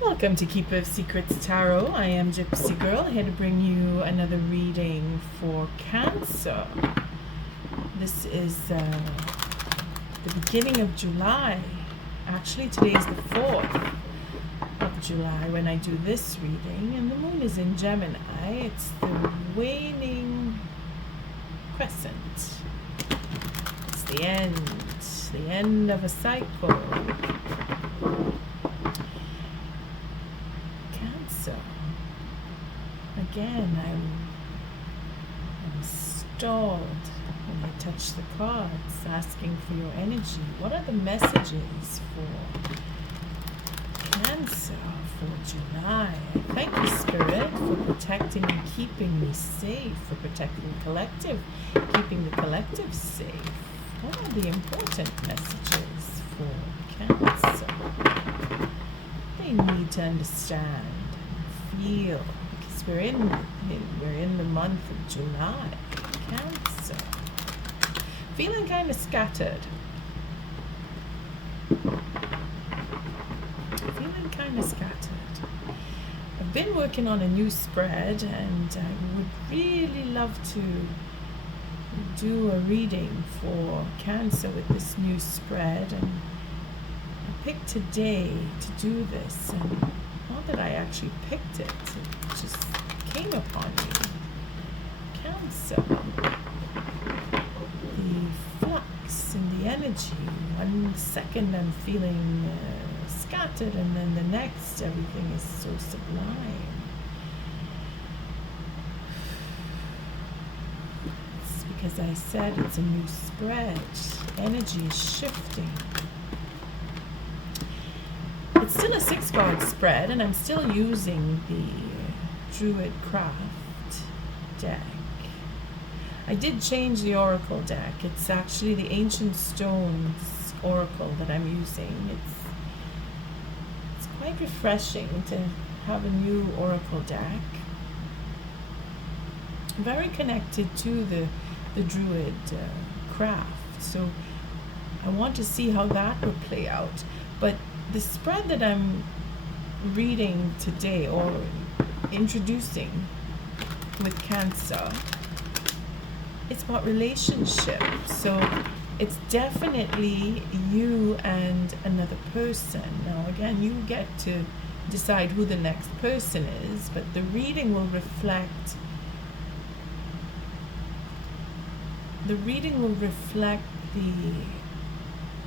Welcome to Keeper of Secrets Tarot. I am Gypsy Girl, here to bring you another reading for Cancer. This is the beginning of July. Actually, today is the 4th of July when I do this reading, and the moon is in Gemini. It's the waning crescent. It's the end of a cycle. Again, I'm stalled when I touch the cards, asking for your energy. What are the messages for Cancer for July? Thank you, Spirit, for protecting and keeping me safe, for protecting the collective, keeping the collective safe. What are the important messages for Cancer? They need to understand and feel. We're in the month of July. Cancer. Feeling kind of scattered. I've been working on a new spread, and I would really love to do a reading for Cancer with this new spread, and I picked today to do this, and not that I actually picked it just came upon me. Cancer. The flux and the energy. 1 second I'm feeling scattered, and then the next everything is so sublime. It's because I said it's a new spread. Energy is shifting. It's still a 6-card spread, and I'm still using the Druid craft deck. I did change the Oracle deck. It's actually the Ancient Stones Oracle that I'm using. It's quite refreshing to have a new Oracle deck. Very connected to the Druid craft. So I want to see how that would play out. But the spread that I'm reading today, or introducing with Cancer, it's about relationships. So it's definitely you and another person. Now again, you get to decide who the next person is, but the reading will reflect the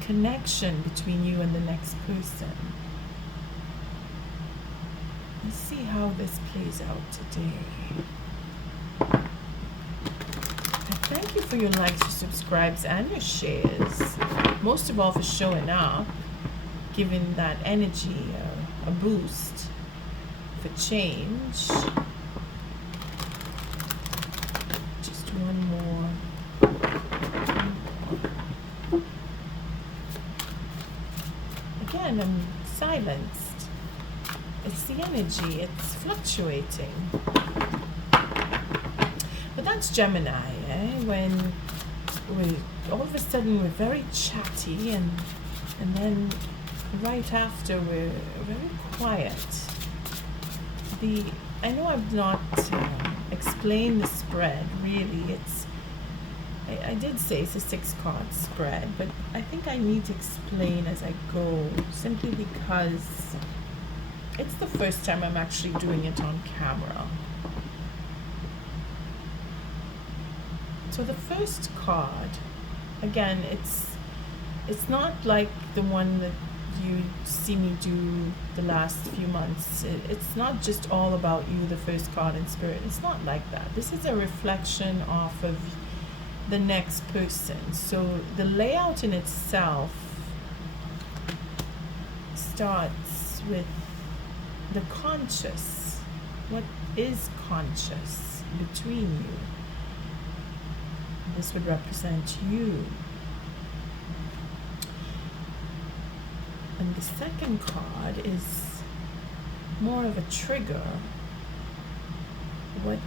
connection between you and the next person. Let's see how this plays out today. And thank you for your likes, your subscribes, and your shares. Most of all for showing up, giving that energy a boost for change. Just one more. Again, I'm silenced. It's the energy, it's fluctuating. But that's Gemini, when all of a sudden we're very chatty, and then right after we're very quiet. I know I've not explained the spread really. I did say it's a 6-card spread, but I think I need to explain as I go, simply because it's the first time I'm actually doing it on camera. So the first card, again, it's not like the one that you see me do the last few months. It's not just all about you, the first card in spirit. It's not like that. This is a reflection off of the next person. So the layout in itself starts with the conscious. What is conscious between you? This would represent you. And the second card is more of a trigger. What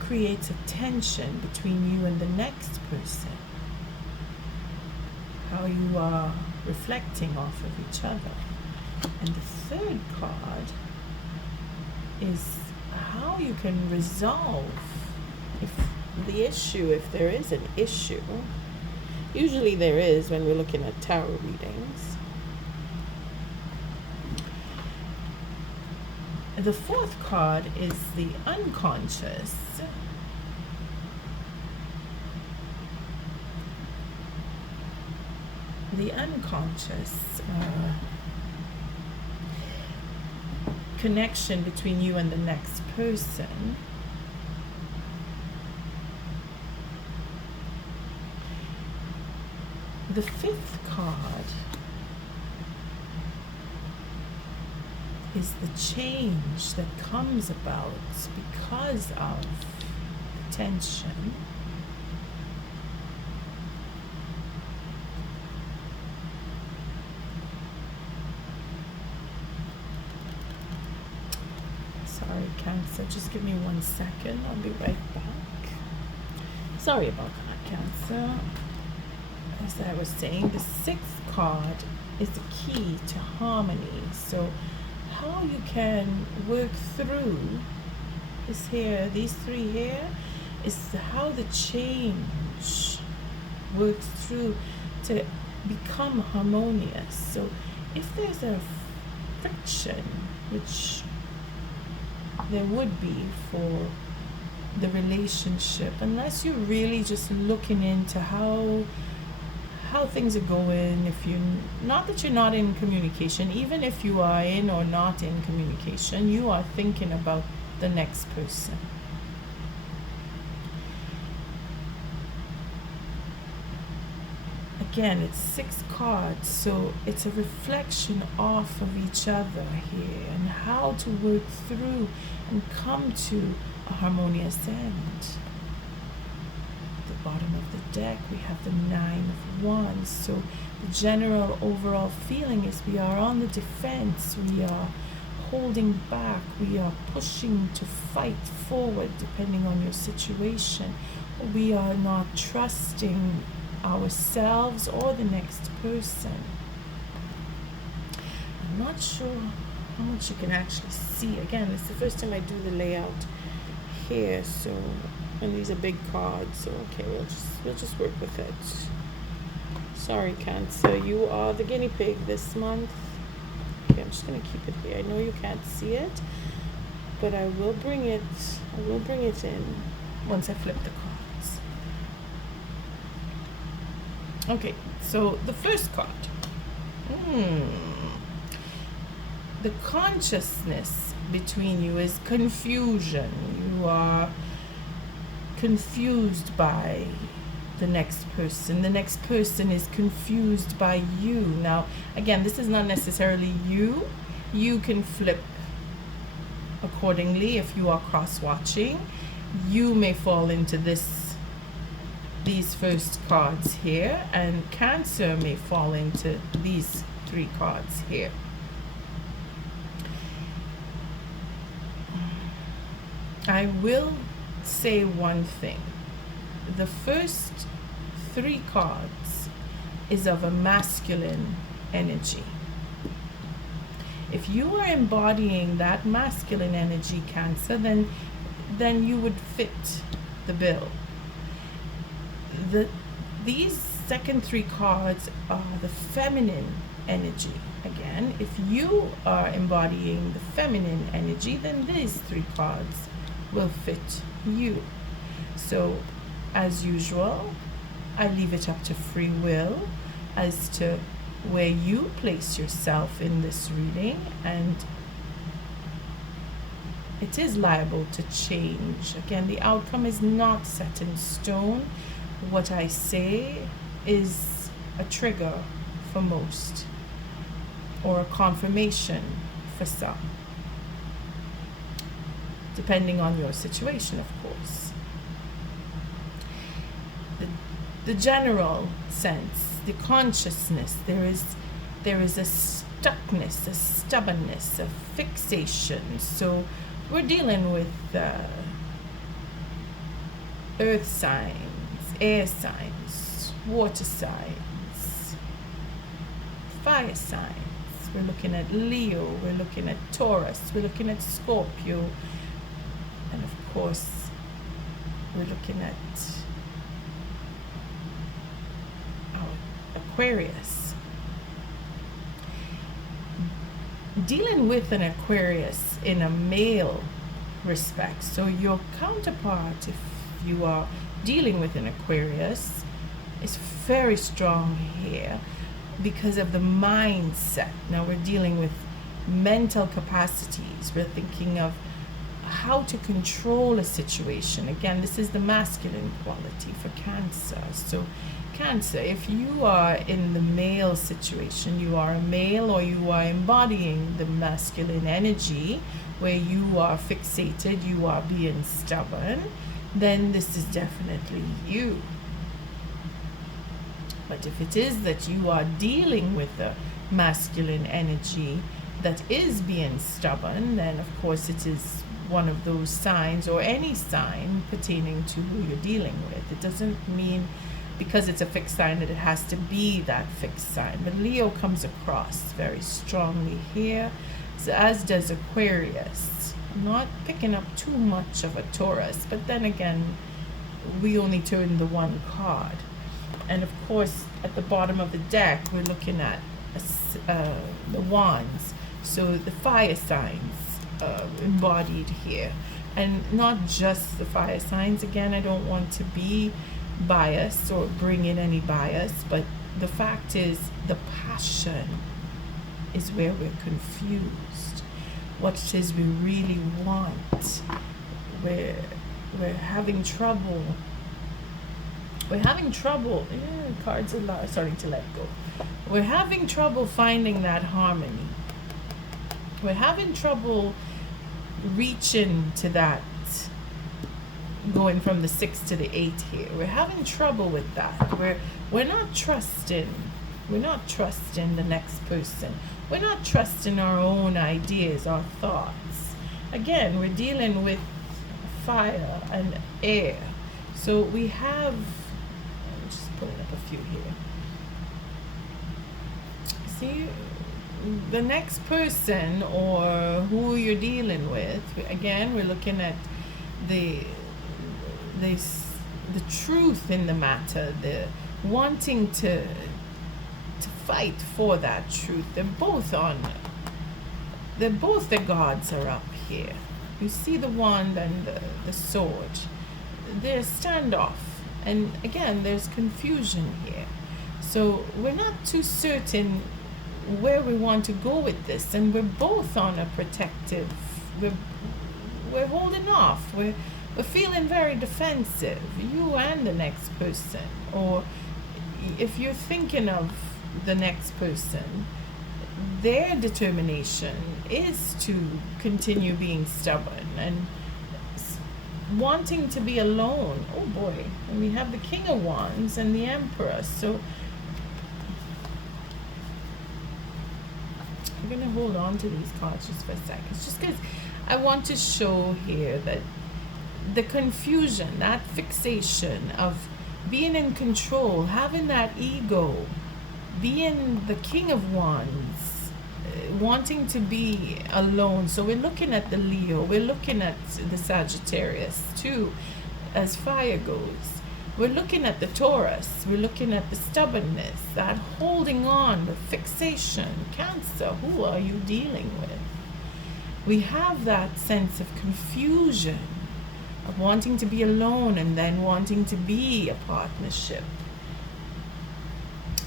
creates a tension between you and the next person? How you are reflecting off of each other. And the third card is how you can resolve if there is an issue. Usually there is when we're looking at tarot readings. The fourth card is the unconscious. The unconscious connection between you and the next person. The fifth card is the change that comes about because of the tension. Sorry, Cancer, just give me 1 second. I'll be right back. Sorry about that, Cancer. As I was saying, the sixth card is the key to harmony. So how you can work through this here, these three here, is how the change works through to become harmonious. So if there's a friction, which there would be for the relationship, unless you're really just looking into how things are going, if you, not that you're not in communication, even if you are in or not in communication, you are thinking about the next person. Again, it's 6 cards, so it's a reflection off of each other here and how to work through and come to a harmonious end. Bottom of the deck, we have the 9 of Wands. So the general overall feeling is we are on the defense, we are holding back, we are pushing to fight forward depending on your situation. We are not trusting ourselves or the next person. I'm not sure how much you can actually see. Again, it's the first time I do the layout here, so, and these are big cards, so okay, we'll just work with it. Sorry, Cancer, you are the guinea pig this month. Okay, I'm just gonna keep it here. I know you can't see it, but I will bring it in once I flip the cards. Okay, so the first card. The consciousness between you is confusion. You are confused by the next person. The next person is confused by you. Now, again, this is not necessarily you. You can flip accordingly if you are cross-watching. You may fall into these first cards here, and Cancer may fall into these 3 cards here. I will say one thing. The first 3 cards is of a masculine energy. If you are embodying that masculine energy, Cancer, then you would fit the bill. These second 3 cards are the feminine energy. Again, if you are embodying the feminine energy, then these 3 cards will fit you. So, as usual, I leave it up to free will as to where you place yourself in this reading, and it is liable to change. Again, the outcome is not set in stone. What I say is a trigger for most, or a confirmation for some, depending on your situation, of course. The general sense, the consciousness, there is a stuckness, a stubbornness, a fixation. So we're dealing with earth signs, air signs, water signs, fire signs, we're looking at Leo, we're looking at Taurus, we're looking at Scorpio, and of course we're looking at our Aquarius. Dealing with an Aquarius in a male respect, so your counterpart, if you are dealing with an Aquarius, is very strong here because of the mindset. Now we're dealing with mental capacities. We're thinking of how to control a situation. Again, this is the masculine quality for Cancer. So Cancer, if you are in the male situation, you are a male or you are embodying the masculine energy where you are fixated, you are being stubborn, then this is definitely you. But if it is that you are dealing with a masculine energy that is being stubborn, then of course it is one of those signs, or any sign pertaining to who you're dealing with. It doesn't mean because it's a fixed sign that it has to be that fixed sign. But Leo comes across very strongly here, so as does Aquarius. I'm not picking up too much of a Taurus, but then again, we only turn the one card. And of course, at the bottom of the deck, we're looking at the wands. So the fire signs embodied here. And not just the fire signs. Again, I don't want to be biased or bring in any bias, but the fact is the passion is where we're confused. What it is we really want. We're having trouble. Cards are starting to let go. We're having trouble finding that harmony. We're having trouble reaching to that, going from the 6 to the 8 here. We're having trouble with that. We're not trusting the next person. We're not trusting our own ideas, our thoughts. Again, we're dealing with fire and air. So we have, I'm just pulling up a few here. See, the next person or who you're dealing with, again, we're looking at the truth in the matter, the wanting to fight for that truth. They're both the gods are up here. You see the wand and the sword. They're standoff, and again, there's confusion here. So we're not too certain where we want to go with this, and we're both on a protective. We're holding off. We're feeling very defensive, you and the next person. Or if you're thinking of the next person, their determination is to continue being stubborn and wanting to be alone. Oh boy. And we have the King of Wands and the Emperor. So I'm going to hold on to these cards just for a second, just because I want to show here that the confusion, that fixation of being in control, having that ego, being the King of Wands, wanting to be alone. So we're looking at the Leo, we're looking at the Sagittarius too, as fire goes. We're looking at the Taurus, we're looking at the stubbornness, that holding on, the fixation. Cancer, who are you dealing with? We have that sense of confusion, of wanting to be alone and then wanting to be a partnership,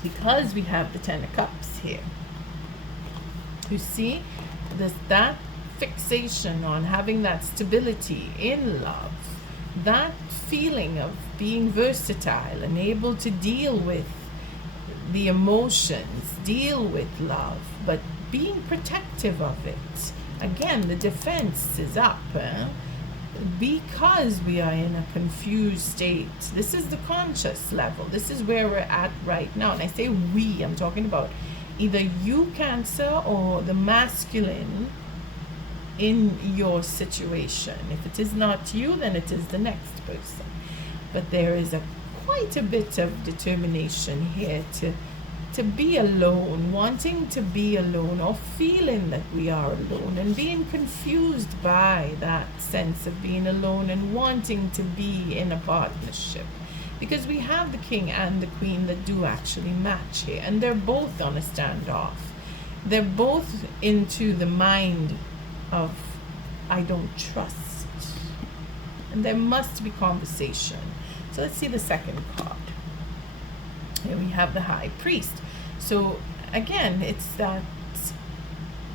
because we have the Ten of Cups here. You see, that fixation on having that stability in love, that feeling of being versatile and able to deal with the emotions, deal with love, but being protective of it. Again, the defense is up, because we are in a confused state. This is the conscious level. This is where we're at right now. And I say we, I'm talking about either you, Cancer, or the masculine in your situation. If it is not you, then it is the next person. But there is quite a bit of determination here to to be alone, wanting to be alone, or feeling that we are alone, and being confused by that sense of being alone and wanting to be in a partnership. Because we have the king and the queen that do actually match here, and they're both on a standoff. They're both into the mind of, I don't trust. And there must be conversation. So let's see the second card. Here we have the high priest. So again, it's that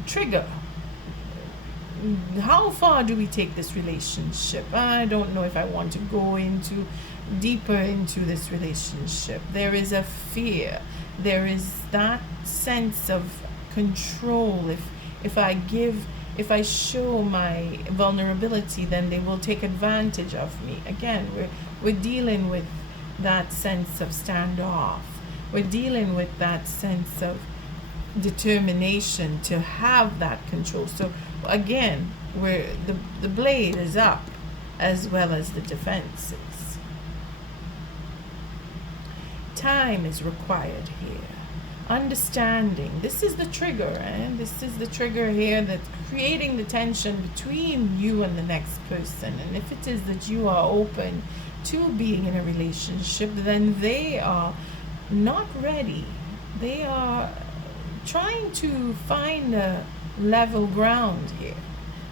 trigger. How far do we take this relationship? I don't know if I want to go deeper into this relationship. There is a fear. There is that sense of control. If I show my vulnerability, then they will take advantage of me. Again, we're dealing with that sense of standoff. We're dealing with that sense of determination to have that control. So again, the blade is up as well as the defenses. Time is required here. Understanding. This is the trigger, and this is the trigger here that's creating the tension between you and the next person. And if it is that you are open to being in a relationship, then they are not ready. They are trying to find a level ground here.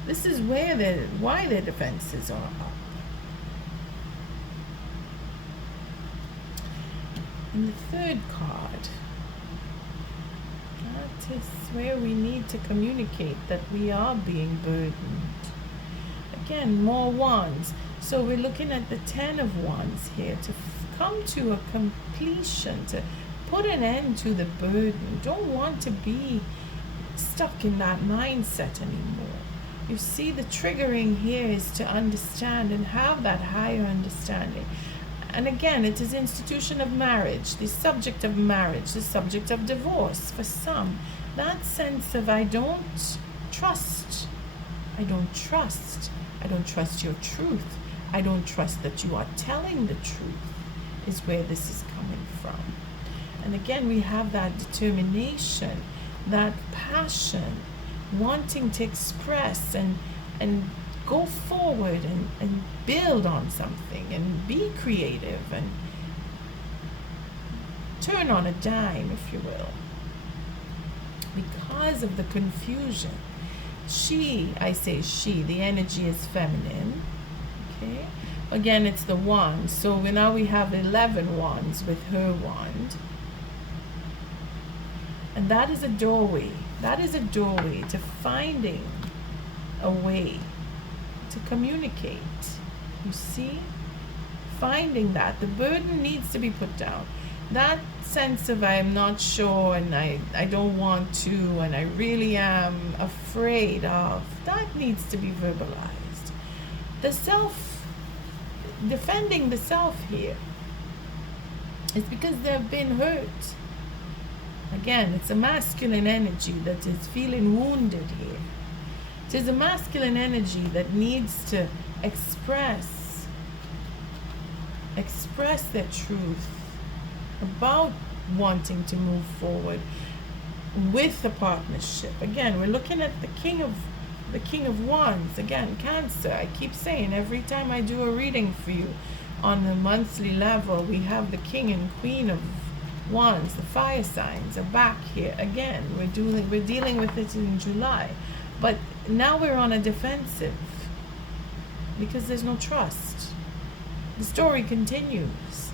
This is why their defenses are up. And the third card, that is where we need to communicate that we are being burdened. Again, more wands. So we're looking at the 10 of wands here to come to a completion, to put an end to the burden. Don't want to be stuck in that mindset anymore. You see, the triggering here is to understand and have that higher understanding. And again, it is institution of marriage, the subject of marriage, the subject of divorce for some. That sense of I don't trust. I don't trust. I don't trust your truth. I don't trust that you are telling the truth, is where this is coming from. And again, we have that determination, that passion, wanting to express and go forward and build on something and be creative and turn on a dime, if you will. Because of the confusion. I say she, the energy is feminine. Okay. Again, it's the wand. So now we have 11 wands with her wand. And that is a doorway. That is a doorway to finding a way to communicate. You see? Finding that. The burden needs to be put down. That sense of I am not sure and I don't want to and I really am afraid of, that needs to be verbalized. The self, defending the self here is because they've been hurt. Again, it's a masculine energy that is feeling wounded here. It is a masculine energy that needs to express their truth about wanting to move forward with a partnership. Again, we're looking at the King of Wands. Again, Cancer. I keep saying every time I do a reading for you on the monthly level, we have the King and Queen of Wands. The fire signs are back here again. We're dealing with it in July, but now we're on a defensive because there's no trust. The story continues.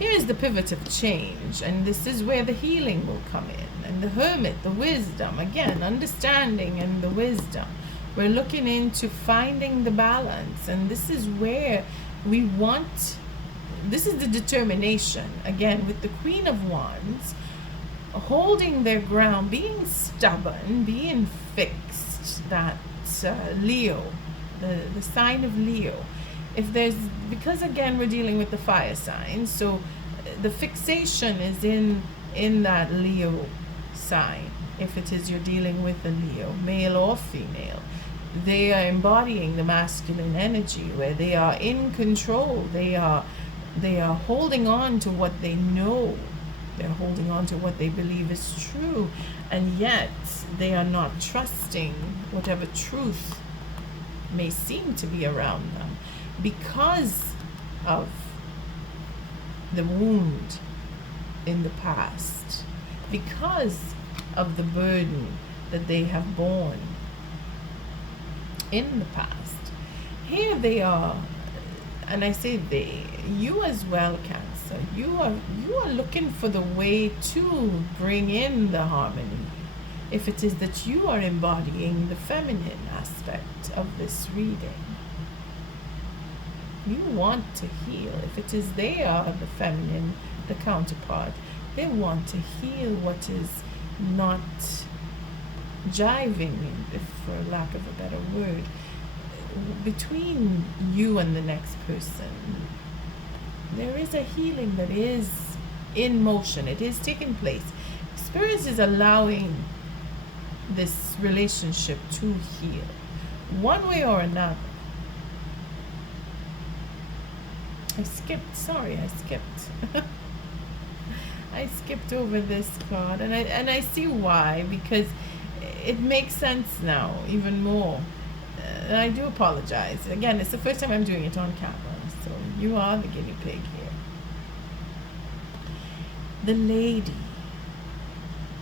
Here is the pivot of change, and this is where the healing will come in, and the Hermit, the wisdom, again, understanding and the wisdom. We're looking into finding the balance, and this is where this is the determination, again, with the Queen of Wands, holding their ground, being stubborn, being fixed, that Leo, the sign of Leo. Because again we're dealing with the fire sign, so the fixation is in that Leo sign. If it is you're dealing with a Leo, male or female, they are embodying the masculine energy where they are in control, they are They are holding on to what they know. They're holding on to what they believe is true, and yet they are not trusting whatever truth may seem to be around them because of the wound in the past, because of the burden that they have borne in the past. Here they are, and I say they, you as well, Cancer. You are looking for the way to bring in the harmony. If it is that you are embodying the feminine aspect of this reading, you want to heal. If it is they are the feminine, the counterpart, they want to heal what is not jiving, if for lack of a better word, between you and the next person. There is a healing that is in motion. It is taking place. Spirit is allowing this relationship to heal one way or another. I skipped I skipped over this card, and I see why, because it makes sense now even more. And I do apologize. Again, it's the first time I'm doing it on camera, so you are the guinea pig here. The lady,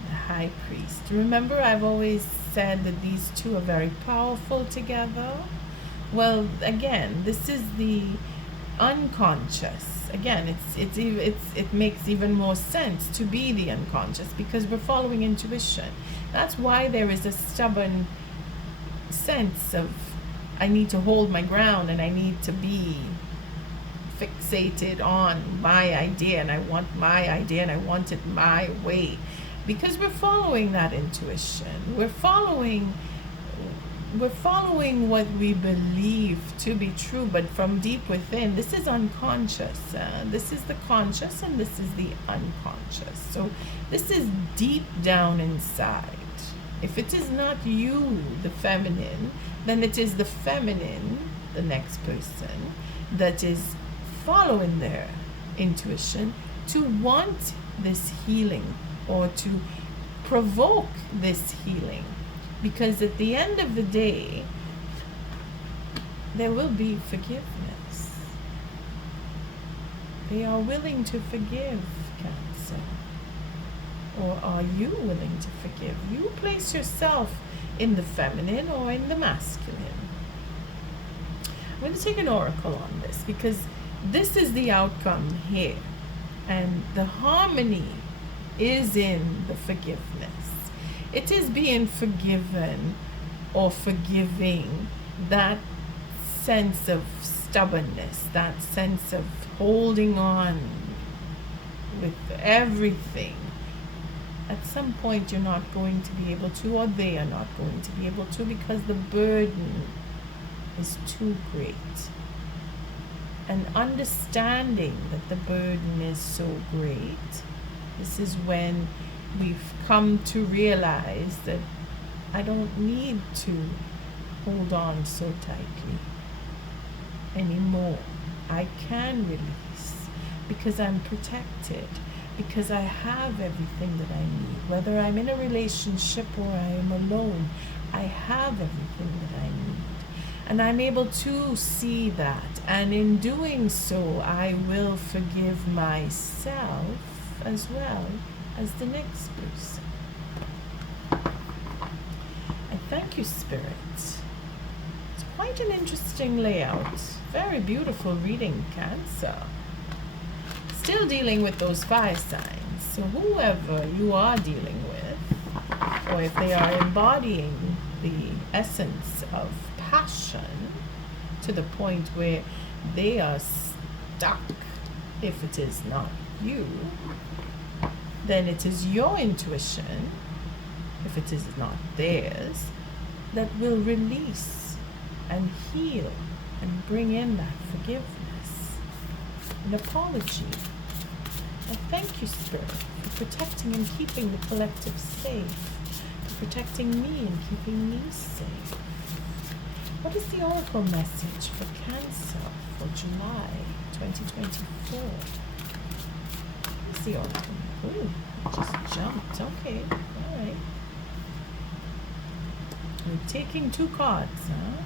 the high priest. Remember, I've always said that these two are very powerful together. Well, again, this is the unconscious. Again, it makes even more sense to be the unconscious because we're following intuition. That's why there is a stubborn sense of I need to hold my ground and I need to be fixated on my idea, and I want my idea and I want it my way, because we're following that intuition. We're following what we believe to be true, but from deep within. This is unconscious. This is the conscious and this is the unconscious. So this is deep down inside. If it is not you, the feminine, then it is the feminine, the next person, that is following their intuition to want this healing or to provoke this healing. Because at the end of the day, there will be forgiveness. They are willing to forgive, Cancer. Or are you willing to forgive? You place yourself in the feminine or in the masculine. I'm going to take an oracle on this because this is the outcome here. And the harmony is in the forgiveness. It is being forgiven or forgiving that sense of stubbornness, that sense of holding on with everything. At some point you're not going to be able to, or they are not going to be able to, because the burden is too great. And understanding that the burden is so great, this is when we've come to realize that I don't need to hold on so tightly anymore. I can release because I'm protected, because I have everything that I need. Whether I'm in a relationship or I am alone, I have everything that I need. And I'm able to see that. And in doing so, I will forgive myself as well as the next person. I thank you, Spirit. It's quite an interesting layout. Very beautiful reading, Cancer. Still dealing with those fire signs. So whoever you are dealing with, or if they are embodying the essence of passion to the point where they are stuck, if it is not you, then it is your intuition, if it is not theirs, that will release and heal and bring in that forgiveness, an apology. I thank you, Spirit, for protecting and keeping the collective safe, for protecting me and keeping me safe. What is the oracle message for Cancer for July 2024? What's the oracle? Ooh, it just jumped. Okay, all right. We're taking 2 cards, huh?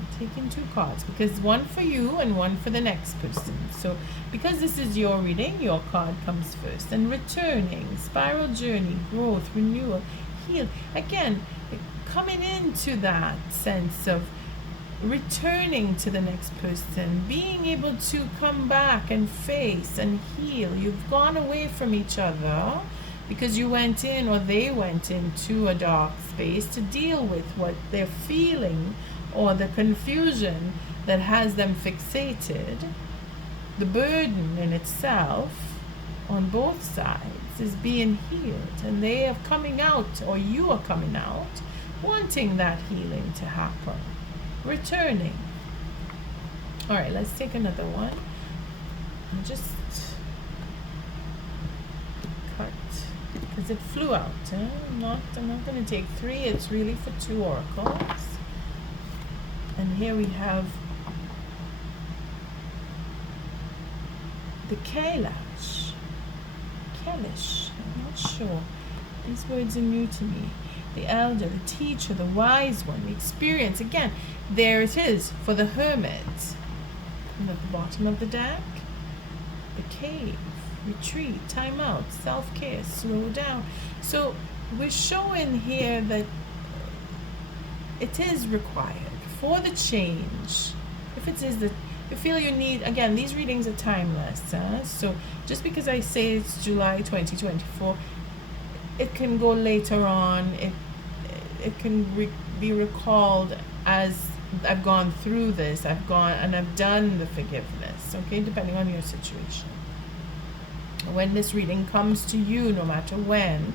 We're taking 2 cards because one for you and one for the next person. So because this is your reading, your card comes first. And returning, spiral journey, growth, renewal, heal. Again, coming into that sense of returning to the next person, being able to come back and face and heal. You've gone away from each other because you went in, or they went into a dark space to deal with what they're feeling or the confusion that has them fixated. The burden in itself on both sides is being healed, and they are coming out, or you are coming out wanting that healing to happen, returning. All right, let's take another one. I'll just cut because it flew out. I'm not going to take 3. It's really for 2 oracles. And here we have the Kailash. Kailash. I'm not sure. These words are new to me. The elder, the teacher, the wise one, the experience. Again, there it is for the hermit. And at the bottom of the deck, the cave, retreat, time out, self-care, slow down. So we're showing here that it is required for the change. If it is that you feel you need, again, these readings are timeless. So just because I say it's July 2024, it can go later on. It can be recalled as I've gone through this. I've gone and I've done the forgiveness. Okay, depending on your situation. When this reading comes to you, no matter when,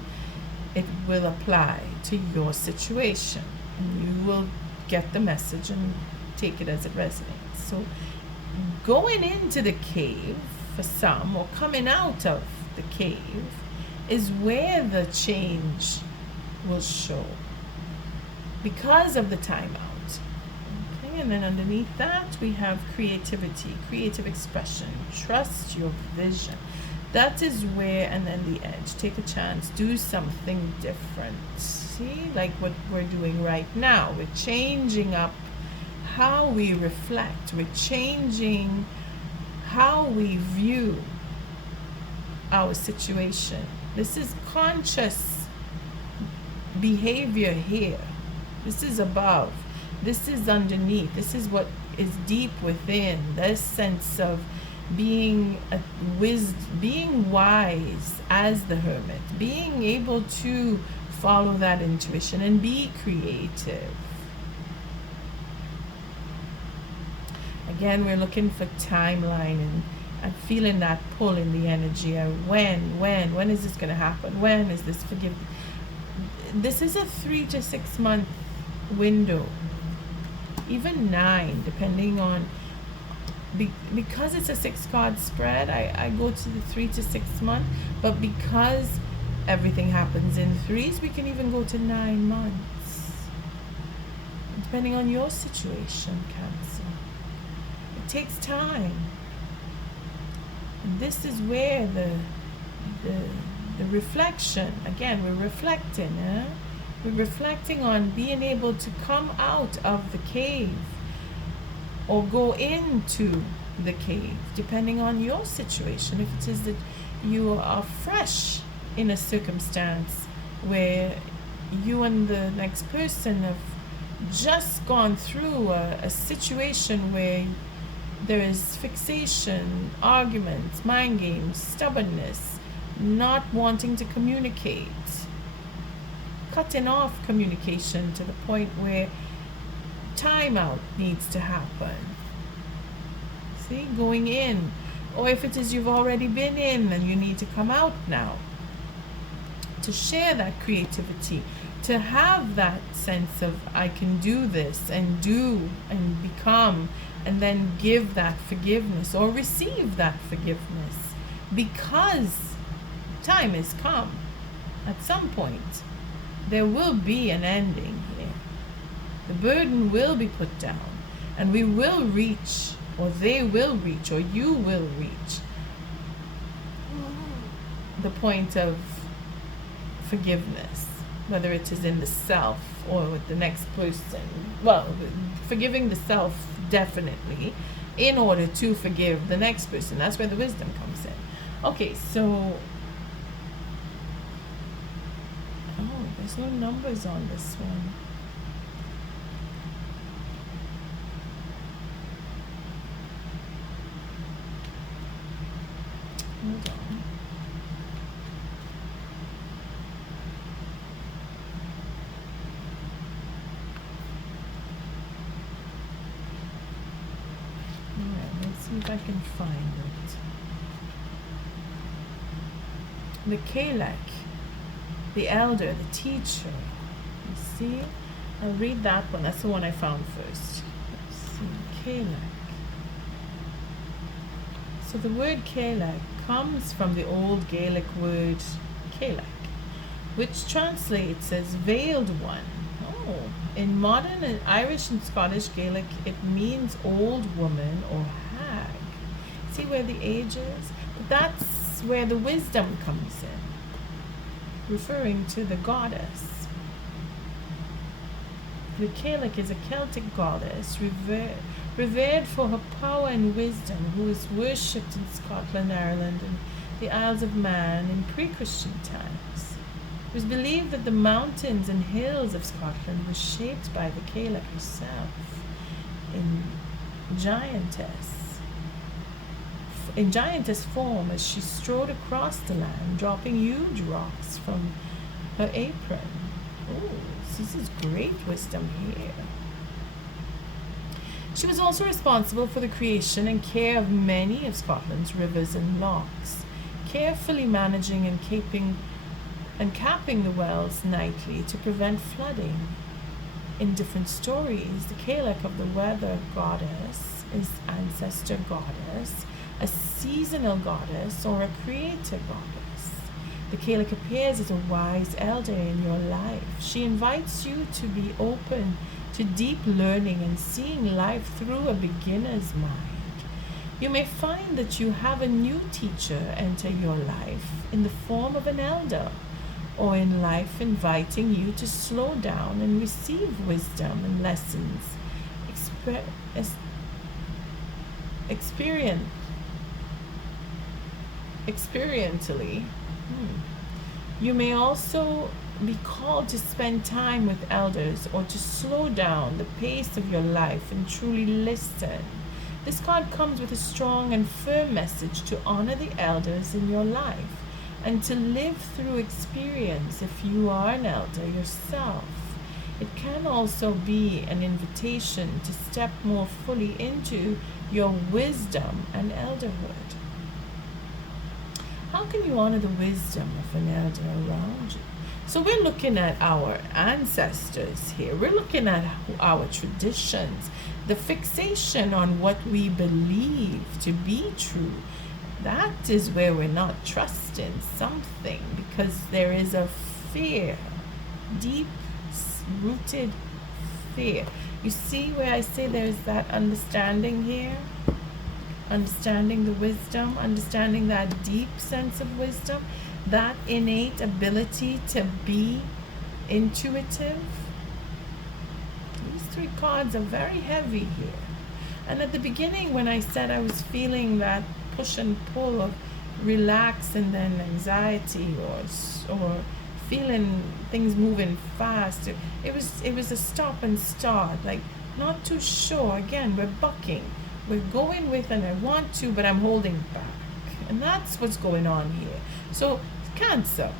it will apply to your situation, and you will get the message and take it as it resonates. So, going into the cave for some, or coming out of the cave, is where the change will show because of the timeout. Okay, and then underneath that we have creativity, creative expression, trust your vision. That is where, and then the edge, take a chance, do something different. See, like what we're doing right now. We're changing up how we reflect. We're changing how we view our situation. This is conscious behavior here. This is above. This is underneath. This is what is deep within. This sense of being wise as the hermit, being able to follow that intuition and be creative. Again, we're looking for timeline, and I'm feeling that pull in the energy. When is this going to happen? When is this forgiveness? This is a 3 to 6 month window, even 9, depending on. Because it's a 6 card spread, I go to the 3 to 6 month, but because everything happens in 3s, we can even go to 9 months, depending on your situation, Cancer. It takes time. And this is where the reflection, again, we're reflecting, we're reflecting on being able to come out of the cave or go into the cave, depending on your situation. If it is that you are fresh in a circumstance where you and the next person have just gone through a situation where there is fixation, arguments, mind games, stubbornness, not wanting to communicate, cutting off communication to the point where timeout needs to happen. See, going in. Or if it is you've already been in and you need to come out now, to share that creativity, to have that sense of I can do this and do and become, and then give that forgiveness or receive that forgiveness, because time has come. At some point there will be an ending here. The burden will be put down, and we will reach, or they will reach, or you will reach the point of forgiveness, whether it is in the self or with the next person. Well, forgiving the self definitely, in order to forgive the next person. That's where the wisdom comes in. Okay, so there's no numbers on this one. Hold on. Alright, let's see if I can find it. The Kalek, the elder, the teacher. You see? I'll read that one. That's the one I found first. Let's see. Kalek. So the word Kalek comes from the old Gaelic word Kalek, which translates as veiled one. Oh, in modern Irish and Scottish Gaelic, it means old woman or hag. See where the age is? But that's where the wisdom comes in, referring to the goddess. The Gaelic is a Celtic goddess revered for her power and wisdom, who is worshipped in Scotland, Ireland, and the Isles of Man in pre-Christian times. It was believed that the mountains and hills of Scotland were shaped by the Gaelic herself, in giantess form, as she strode across the land, dropping huge rocks from her apron. Oh, this is great wisdom here. She was also responsible for the creation and care of many of Scotland's rivers and lochs, carefully managing and capping the wells nightly to prevent flooding. In different stories, the Gaelic of the weather goddess is ancestor goddess, a seasonal goddess, or a creator goddess. The Gaelic appears as a wise elder in your life. She invites you to be open to deep learning and seeing life through a beginner's mind. You may find that you have a new teacher enter your life in the form of an elder, or in life inviting you to slow down and receive wisdom and lessons experientially. You may also be called to spend time with elders, or to slow down the pace of your life and truly listen. This card comes with a strong and firm message to honor the elders in your life and to live through experience if you are an elder yourself. It can also be an invitation to step more fully into your wisdom and elderhood. How can you honor the wisdom of an elder around you? So we're looking at our ancestors here. We're looking at our traditions, the fixation on what we believe to be true. That is where we're not trusting something, because there is a fear, deep-rooted fear. You see where I say there's that understanding here? Understanding the wisdom, understanding that deep sense of wisdom, that innate ability to be intuitive. These three cards are very heavy here. And at the beginning, when I said I was feeling that push and pull of relax and then anxiety, or feeling things moving fast, it was a stop and start, like not too sure. Again, we're bucking. We're going with, and I want to, but I'm holding back. And that's what's going on here. So, Cancer,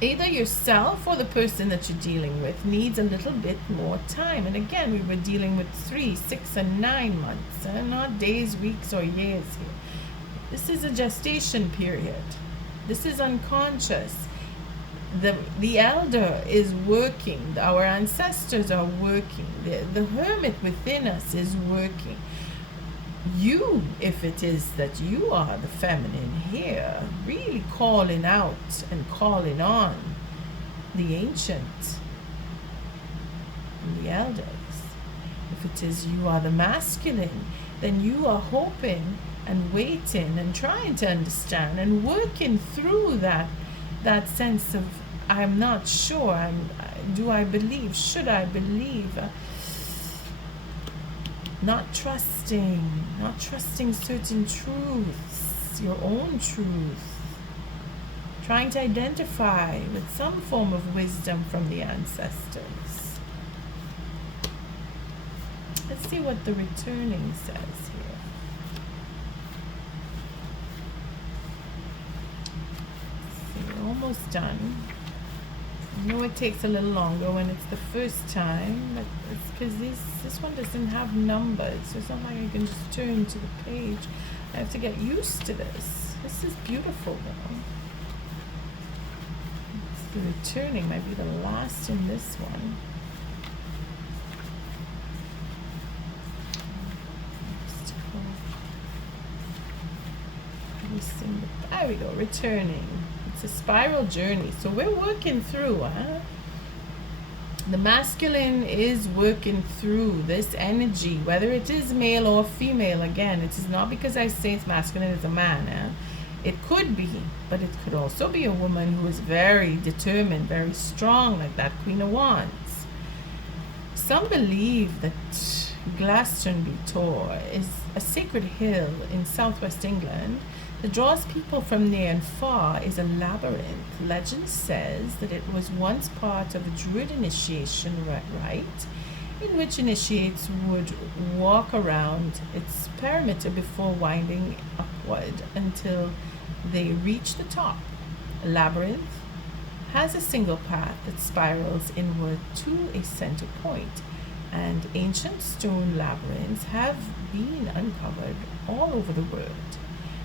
either yourself or the person that you're dealing with needs a little bit more time. And again, we were dealing with 3, 6, and 9 months, and not days, weeks, or years here. This is a gestation period. This is unconscious. The elder is working. Our ancestors are working. The hermit within us is working. You, if it is that you are the feminine here, really calling out and calling on the ancient from the elders. If it is you are the masculine, then you are hoping and waiting and trying to understand and working through that sense of I'm not sure, do I believe, should I believe, not trusting certain truths, your own truth, trying to identify with some form of wisdom from the ancestors. Let's see what the returning says here. See, we're almost done. I know it takes a little longer when it's the first time, but it's because this one doesn't have numbers, so it's not like I can just turn to the page. I have to get used to this. This is beautiful though. The returning might be the last in this one. There we go, returning. It's a spiral journey. So we're working through, the masculine is working through this energy, whether it is male or female. Again, it is not because I say it's masculine as a man. It could be, but it could also be a woman who is very determined, very strong, like that Queen of Wands. Some believe that Glastonbury Tor is a sacred hill in southwest England that draws people from near and far, is a labyrinth. Legend says that it was once part of a Druid initiation rite, in which initiates would walk around its perimeter before winding upward until they reach the top. A labyrinth has a single path that spirals inward to a center point, and ancient stone labyrinths have been uncovered all over the world.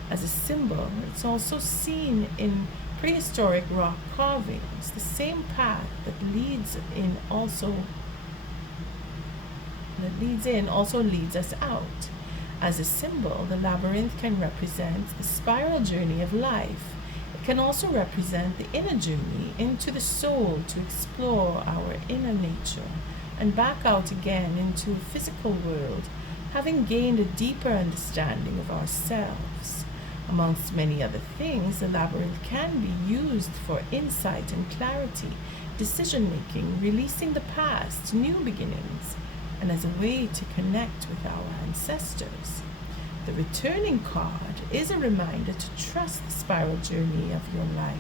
As a symbol, it's also seen in prehistoric rock carvings. The same path that leads in also leads us out. As a symbol, the labyrinth can represent the spiral journey of life. It can also represent the inner journey into the soul to explore our inner nature and back out again into a physical world, having gained a deeper understanding of ourselves. Amongst many other things, the labyrinth can be used for insight and clarity, decision-making, releasing the past, new beginnings, and as a way to connect with our ancestors. The returning card is a reminder to trust the spiral journey of your life,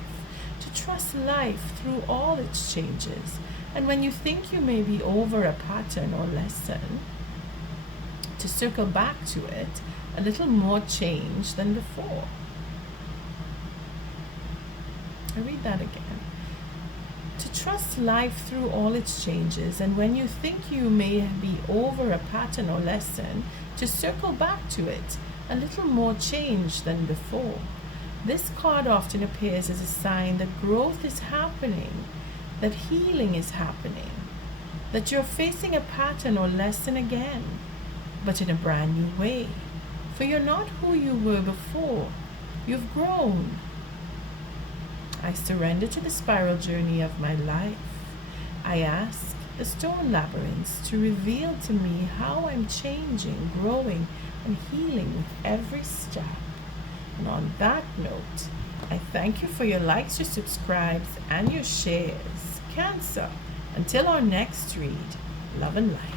to trust life through all its changes, and when you think you may be over a pattern or lesson, to circle back to it, a little more change than before. I read that again. To trust life through all its changes, and when you think you may be over a pattern or lesson, to circle back to it, a little more change than before. This card often appears as a sign that growth is happening, that healing is happening, that you're facing a pattern or lesson again, but in a brand new way. For you're not who you were before. You've grown. I surrender to the spiral journey of my life. I ask the stone labyrinths to reveal to me how I'm changing, growing, and healing with every step. And on that note, I thank you for your likes, your subscribes, and your shares. Cancer, until our next read, love and light.